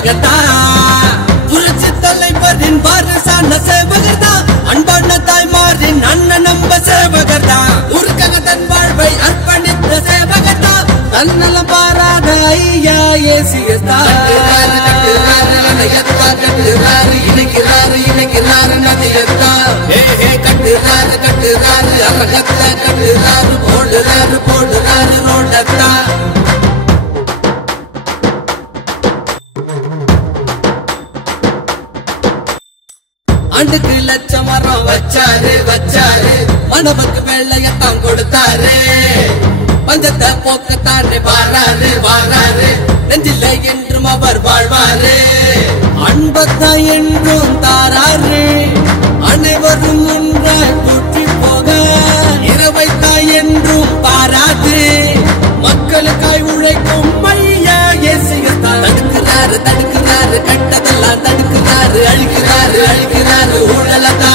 சேவகர்தா புரட்சி தலைவரின் வாரிசான சேவகர்தா அன்பான தாய்மாரின் அண்ணன் நம்ம சேவகர்தா ஊருக்காக தன் வாழ்வை அர்ப்பணித்த சேவகர்தா தன்னலம் பாராத ஐயா ஏசியஸ்தா இணைக்கிறாரு நதியத்தா கட்டுறாரு அரகத்த கட்டுறாரு போடுறாரு ரோடத்தா ஆண்டுக்கு லட்சம் மரம் வச்சாரு மனவுக்கு வெள்ளையத்தான் கொடுத்தாரு பஞ்சத்தை போக்கத்தானே வாராரு நெஞ்சில என்றும் அவர் வாழ்வாரு அன்பத்தா என்றும் தாராரு அனைவரும் ஒன்றாய் தூற்றி போக இரவைத்தா என்றும் பாராது மக்களுக்காய் உழைக்கும் மையா ஏசியத்தா தடுக்கிறாரு கட்டதெல்லாம் தடுக்கிறாரு அழிக்கிறாரு ஊழலதா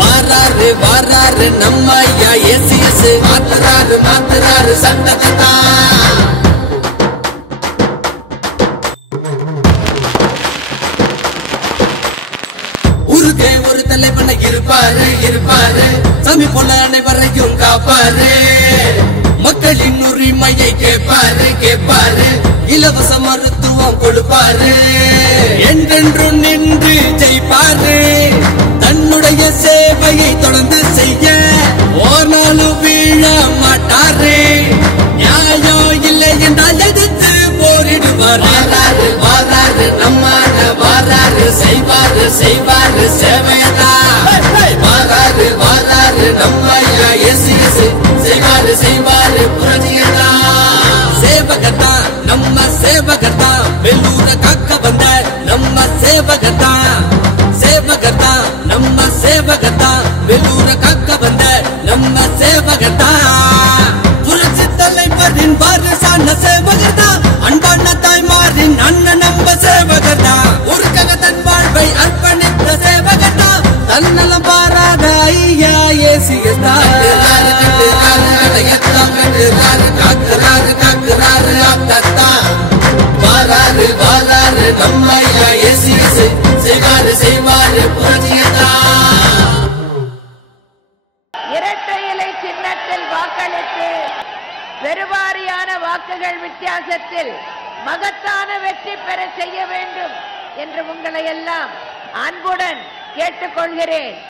வாராரு நம்ம ஐயா ஏசியஸ் மாத்துறாரு சட்டத்தா ஊருக்கே ஒரு தலைவனை இருப்பாரு சாமி போல அனைவரையும் காப்பாரு மக்களின் உரிமையை கேட்பாரு இலவச மருத்துவம் கொடுப்பாரு என்றென்றும் நின்று ஜெயிப்பாரு தன்னுடைய சேவையை தொடர்ந்து செய்ய ஓனாலும் வீழ மாட்டாரு நியாயம் இல்லை என்றால் எதிர்த்து போரிடுவார் வாராரு நம்ம வாராரு செய்வாரு சேவையதா வாராரு நம்ம செய்வாரு புரட்சியதா சேவகர்தா நம்ம சேவகர்தா வெள்ளூர காக்க வந்த நம்ம சேவகர்தா நம்ம சேவகர்தா வெள்ளூர காக்க வந்த நம்ம சேவகர்தா புரட்சி தலைவரின் வாரிசான சேவகர்தா அன்பான தாய்மாரின் அண்ணன் நம்ம சேவகர்தா ஊருக்காக தன் வாழ்வை அர்ப்பணித்த சேவகர்தா தன்னலம் பாராத ஐயா ஏசியஸ்தா காக்குறாரு ஆத்தத்தா வாராரு நம்ம ஐயா ஏசியஸ் செய்வாரு புரட்சியத்தா இரட்டை இலை சின்னத்தில் வாக்களித்து பெருவாரியான வாக்குகள் வித்தியாசத்தில் மகத்தான வெற்றி பெற செய்ய வேண்டும் என்று உங்களை எல்லாம் அன்புடன் கேட்டுக்கொள்கிறேன்.